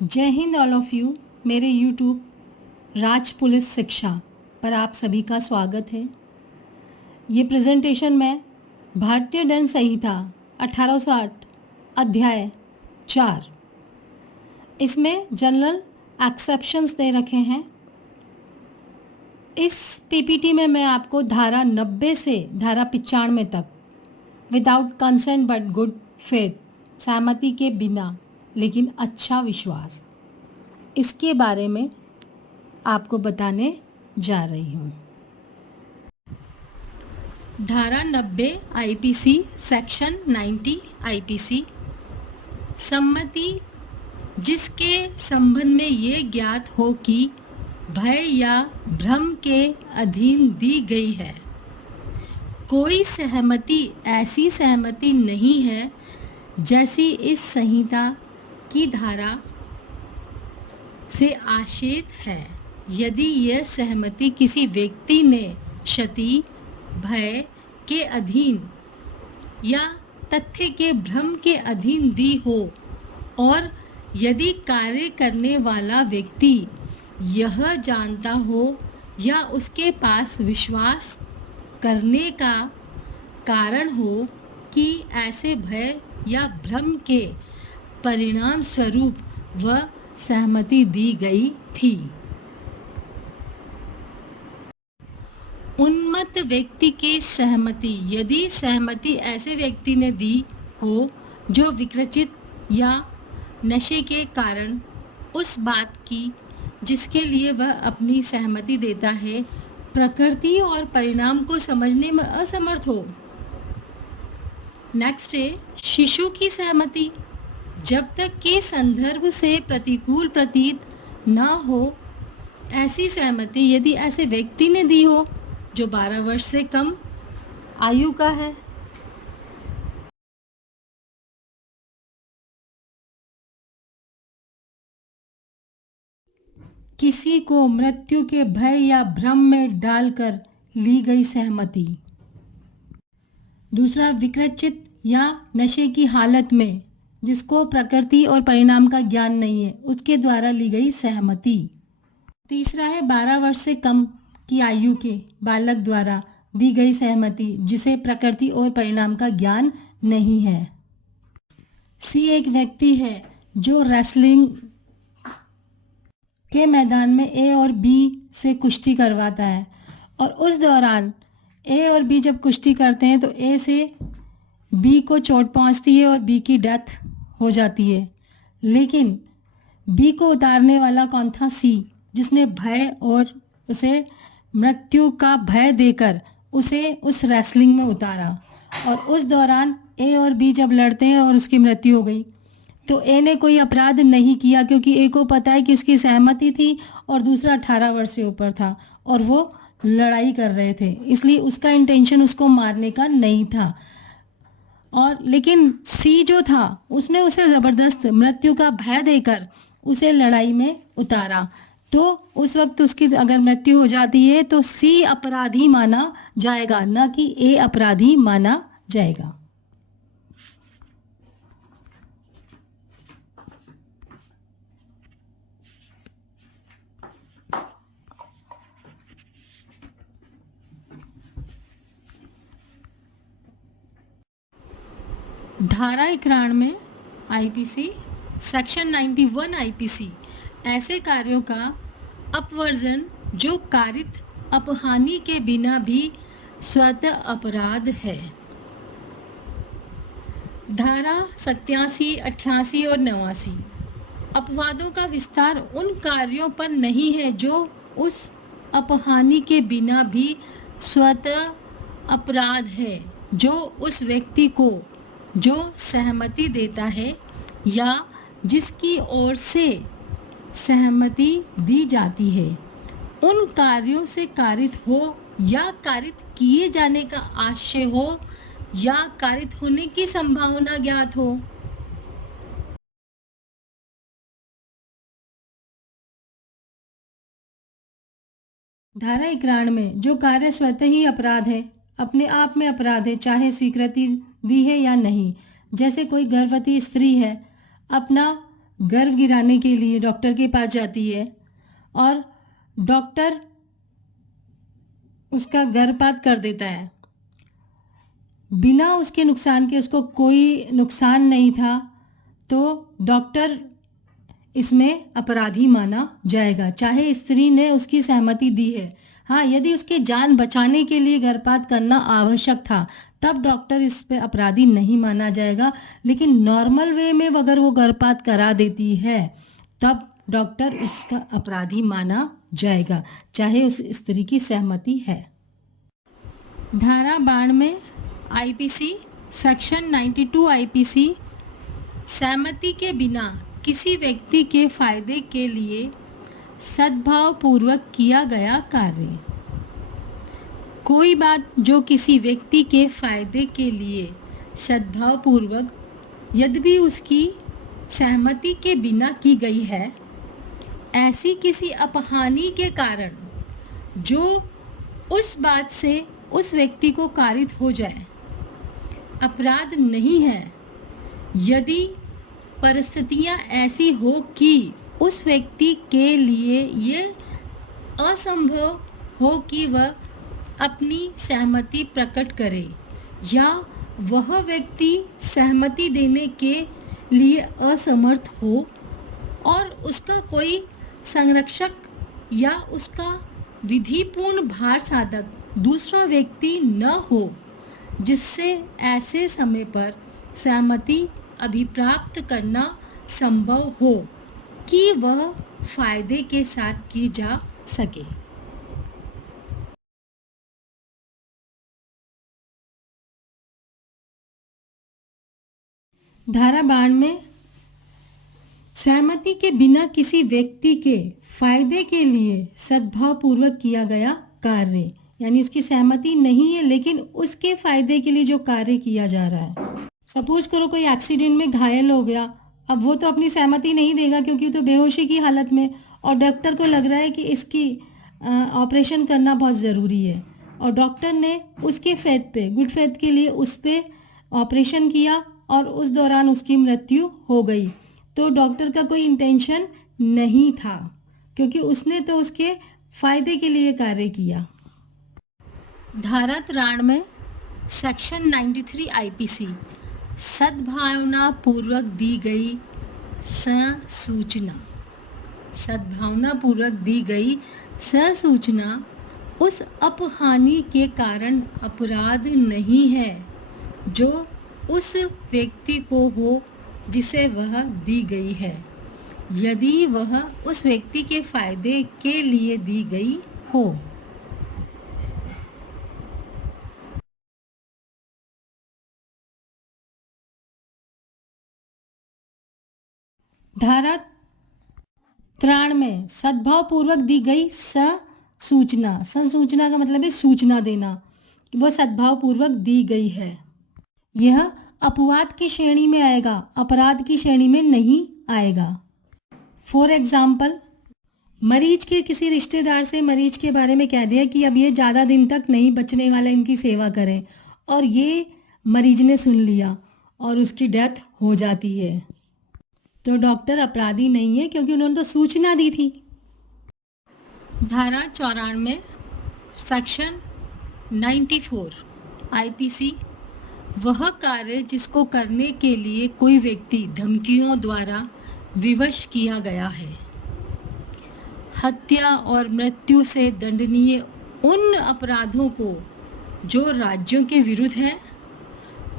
जय Hind all of you. मेरे YouTube राज police शिक्षा पर आप सभी का स्वागत है। ये प्रेजेंटेशन मैं भारतीय दंड संहिता 1808 अध्याय 4 इसमें जनरल एक्सेप्शंस दे रखे हैं। इस पीपीटी में मैं आपको धारा 90 से धारा 95 तक without consent but good faith, सहमति के बिना लेकिन अच्छा विश्वास, इसके बारे में आपको बताने जा रही हूँ। धारा 90 आईपीसी सेक्शन 90 आईपीसी, सम्मति जिसके संबंध में ये ज्ञात हो कि भय या भ्रम के अधीन दी गई है। कोई सहमति ऐसी सहमति नहीं है जैसी इस संहिता की धारा से आशेत है। यदि यह सहमति किसी व्यक्ति ने क्षति, भय के अधीन या तथ्य के भ्रम के अधीन दी हो और यदि कार्य करने वाला व्यक्ति यह जानता हो या उसके पास विश्वास करने का कारण हो कि ऐसे भय या भ्रम के परिणाम स्वरूप वह सहमति दी गई थी। उन्मत्त व्यक्ति की सहमति, यदि सहमति ऐसे व्यक्ति ने दी हो जो विकृचित या नशे के कारण उस बात की जिसके लिए वह अपनी सहमति देता है प्रकृति और परिणाम को समझने में असमर्थ हो। नेक्स्ट है शिशु की सहमति। जब तक कि संदर्भ से प्रतिकूल प्रतीत न हो ऐसी सहमति यदि ऐसे व्यक्ति ने दी हो जो 12 वर्ष से कम आयु का है। किसी को मृत्यु के भय या भ्रम में डालकर ली गई सहमति। दूसरा, विकृचित या नशे की हालत में जिसको प्रकृति और परिणाम का ज्ञान नहीं है उसके द्वारा ली गई सहमति। तीसरा है 12 वर्ष से कम की आयु के बालक द्वारा दी गई सहमति जिसे प्रकृति और परिणाम का ज्ञान नहीं है। सी, एक व्यक्ति है जो रेसलिंग के मैदान में ए और बी से कुश्ती करवाता है और उस दौरान ए और बी जब कुश्ती करते हैं तो ए से बी को चोट पहुंचती है और बी की डेथ हो जाती है। लेकिन बी को उतारने वाला कौन था? सी, जिसने भय और उसे मृत्यु का भय देकर उसे उस रेसलिंग में उतारा और उस दौरान ए और बी जब लड़ते हैं और उसकी मृत्यु हो गई तो ए ने कोई अपराध नहीं किया क्योंकि ए को पता है कि उसकी सहमति थी और दूसरा 18 वर्ष से ऊपर था और वो लड़ाई कर रहे थे, इसलिए उसका इंटेंशन उसको मारने का नहीं था। और लेकिन सी जो था उसने उसे ज़बरदस्त मृत्यु का भय देकर उसे लड़ाई में उतारा, तो उस वक्त उसकी अगर मृत्यु हो जाती है तो सी अपराधी माना जाएगा, न कि ए अपराधी माना जाएगा। धारा 91 आईपीसी सेक्शन 91 आईपीसी, ऐसे कार्यों का अपवर्जन जो कारित अपहानि के बिना भी स्वतः अपराध है। धारा 87, 88 और 89, अपवादों का विस्तार उन कार्यों पर नहीं है जो उस अपहानि के बिना भी स्वतः अपराध है जो उस व्यक्ति को जो सहमति देता है या जिसकी ओर से सहमति दी जाती है उन कार्यों से कारित हो या कारित किए जाने का आशय हो या कारित होने की संभावना ज्ञात हो। धारा 91 में जो कार्य स्वतः ही अपराध है, अपने आप में अपराध है, चाहे स्वीकृति दी है या नहीं, जैसे कोई गर्भवती स्त्री है अपना गर्भ गिराने के लिए डॉक्टर के पास जाती है और डॉक्टर उसका गर्भपात कर देता है बिना उसके नुकसान के, उसको कोई नुकसान नहीं था, तो डॉक्टर इसमें अपराधी माना जाएगा, चाहे स्त्री ने उसकी सहमति दी है। हाँ, यदि उसके जान बचाने के लिए गर्भपात करना आवश्यक था तब डॉक्टर इस पे अपराधी नहीं माना जाएगा, लेकिन नॉर्मल वे में अगर वो गर्भपात करा देती है तब डॉक्टर उसका अपराधी माना जाएगा, चाहे उस स्त्री की सहमति है। धारा 92 आईपीसी सेक्शन 92 आईपीसी सहमति के बिना किसी व्यक्ति के फायदे के लिए सद्भावपूर्वक किया गया कार्य। कोई बात जो किसी व्यक्ति के फायदे के लिए सद्भावपूर्वक यद्यपि उसकी सहमति के बिना की गई है, ऐसी किसी अपहानि के कारण जो उस बात से उस व्यक्ति को कारित हो जाए, अपराध नहीं है यदि परिस्थितियां ऐसी हो कि उस व्यक्ति के लिए ये असंभव हो कि वह अपनी सहमति प्रकट करे या वह व्यक्ति सहमति देने के लिए असमर्थ हो और उसका कोई संरक्षक या उसका विधिपूर्ण भार साधक दूसरा व्यक्ति न हो, जिससे ऐसे समय पर सहमति अभिप्राप्त करना संभव हो कि वह फायदे के साथ की जा सके। धारा 92 सहमति के बिना किसी व्यक्ति के फायदे के लिए सद्भावपूर्वक किया गया कार्य, यानी उसकी सहमति नहीं है लेकिन उसके फायदे के लिए जो कार्य किया जा रहा है। सपोज करो कोई एक्सीडेंट में घायल हो गया, अब वो तो अपनी सहमति नहीं देगा क्योंकि वो तो बेहोशी की हालत में, और डॉक्टर को लग रहा है कि इसकी ऑपरेशन करना बहुत ज़रूरी है और डॉक्टर ने उसके फेथ पे, गुड फेथ के लिए उस पर ऑपरेशन किया और उस दौरान उसकी मृत्यु हो गई, तो डॉक्टर का कोई इंटेंशन नहीं था क्योंकि उसने तो उसके फायदे के लिए कार्य किया। धारा 93 सेक्शन 93 आईपीसी सद्भावना पूर्वक दी गई सूचना। सद्भावना पूर्वक दी गई सूचना उस अपहानि के कारण अपराध नहीं है जो उस व्यक्ति को हो जिसे वह दी गई है, यदि वह उस व्यक्ति के फायदे के लिए दी गई हो। धारा 93 सद्भावपूर्वक दी गई सूचना। सूचना का मतलब है सूचना देना, कि वह सद्भावपूर्वक दी गई है। यह अपवाद की श्रेणी में आएगा, अपराध की श्रेणी में नहीं आएगा। फॉर एग्जाम्पल, मरीज के किसी रिश्तेदार से मरीज के बारे में कह दिया कि अब ये ज़्यादा दिन तक नहीं बचने वाला, इनकी सेवा करें, और ये मरीज ने सुन लिया और उसकी डेथ हो जाती है, तो डॉक्टर अपराधी नहीं है क्योंकि उन्होंने तो सूचना दी थी। धारा 94 सेक्शन 94 आईपीसी वह कार्य जिसको करने के लिए कोई व्यक्ति धमकियों द्वारा विवश किया गया है, हत्या और मृत्यु से दंडनीय उन अपराधों को जो राज्यों के विरुद्ध है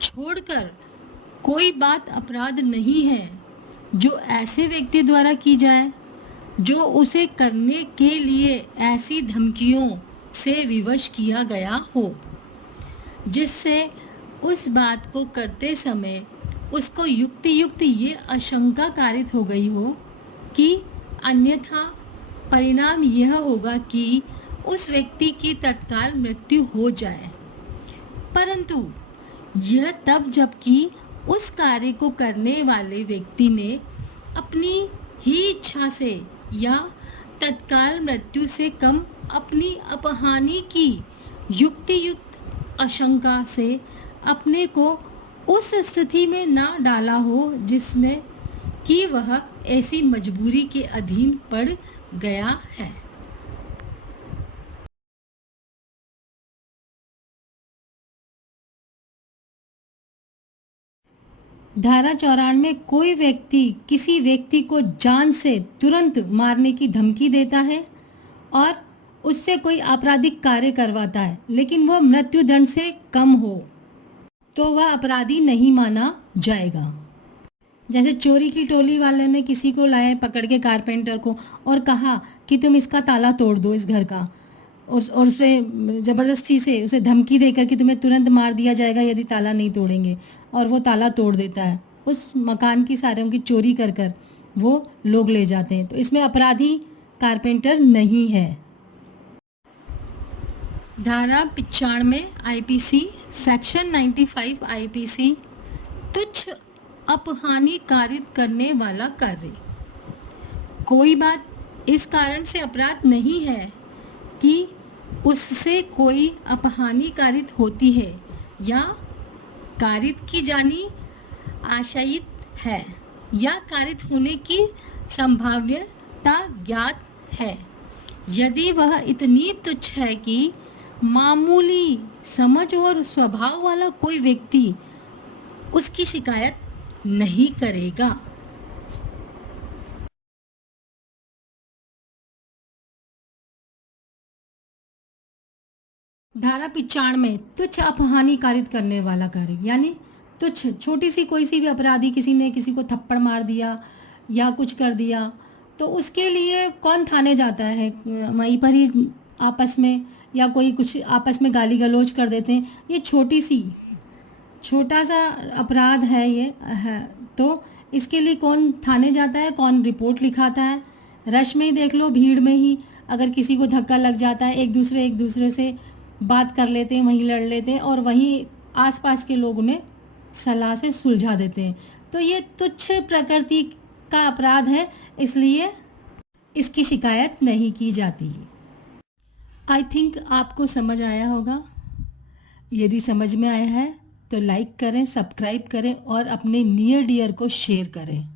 छोड़कर कोई बात अपराध नहीं है जो ऐसे व्यक्ति द्वारा की जाए जो उसे करने के लिए ऐसी धमकियों से विवश किया गया हो, जिससे उस बात को करते समय उसको युक्तियुक्त ये आशंका कारित हो गई हो कि अन्यथा परिणाम यह होगा कि उस व्यक्ति की तत्काल मृत्यु हो जाए, परंतु यह तब जबकि उस कार्य को करने वाले व्यक्ति ने अपनी ही इच्छा से या तत्काल मृत्यु से कम अपनी अपहानि की युक्तियुक्त आशंका से अपने को उस स्थिति में ना डाला हो जिसमें कि वह ऐसी मजबूरी के अधीन पड़ गया है। धारा 94 कोई व्यक्ति किसी व्यक्ति को जान से तुरंत मारने की धमकी देता है और उससे कोई आपराधिक कार्य करवाता है, लेकिन वह मृत्युदंड से कम हो तो वह अपराधी नहीं माना जाएगा। जैसे चोरी की टोली वाले ने किसी को लाए पकड़ के, कारपेंटर को, और कहा कि तुम इसका ताला तोड़ दो इस घर का, और उसे ज़बरदस्ती से उसे धमकी देकर कि तुम्हें तुरंत मार दिया जाएगा यदि ताला नहीं तोड़ेंगे, और वो ताला तोड़ देता है। उस मकान की सारों की चोरी कर कर वो लोग ले जाते हैं, तो इसमें अपराधी कारपेंटर नहीं है। धारा 95 आईपीसी सेक्शन 95 आईपीसी तुच्छ अपहानि कारित करने वाला कार्य। कोई बात इस कारण से अपराध नहीं है कि उससे कोई अपहानि कारित होती है या कारित की जानी आशयित है या कारित होने की संभाव्यता ज्ञात है, यदि वह इतनी तुच्छ है कि मामूली समझ और स्वभाव वाला कोई व्यक्ति उसकी शिकायत नहीं करेगा। धारा 95 तुच्छ अपहानि कारित करने वाला कार्य, यानी तुच्छ छोटी सी कोई सी भी अपराधी, किसी ने किसी को थप्पड़ मार दिया या कुछ कर दिया, तो उसके लिए कौन थाने जाता है? वहीं पर ही आपस में, या कोई कुछ आपस में गाली गलौज कर देते हैं। ये छोटा सा अपराध है ये है, तो इसके लिए कौन थाने जाता है, कौन रिपोर्ट लिखाता है? रश में ही देख लो, भीड़ में ही अगर किसी को धक्का लग जाता है, एक दूसरे से बात कर लेते हैं, वहीं लड़ लेते हैं और वहीं आसपास के लोग उन्हें सलाह से सुलझा देते हैं। तो ये तुच्छ प्रकृति का अपराध है, इसलिए इसकी शिकायत नहीं की जाती। आई थिंक आपको समझ आया होगा। यदि समझ में आया है तो लाइक करें, सब्सक्राइब करें और अपने नियर डियर को शेयर करें।